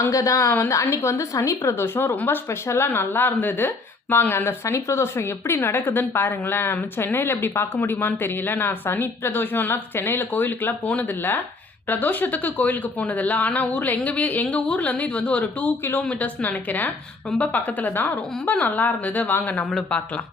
அங்க தான் வந்து அன்னைக்கு வந்து சனி பிரதோஷம் ரொம்ப ஸ்பெஷலா நல்லா இருந்தது. வாங்க அந்த சனி பிரதோஷம் எப்படி நடக்குதுன்னு பாருங்களேன். நம்ம சென்னையில இப்படி பார்க்க முடியுமான்னு தெரியல. நான் சனி பிரதோஷம்லாம் சென்னையில கோயிலுக்குலாம் போனதில்ல. பிரதோஷத்துக்கு கோயிலுக்கு போனதில்ல. ஆனா எங்க ஊர்ல இருந்து இது வந்து ஒரு 2 கிலோமீட்டர்ஸ் நெனைக்கிறேன். ரொம்ப பக்கத்துல தான். ரொம்ப நல்லா இருந்தது. வாங்க நம்மளும் பார்க்கலாம்.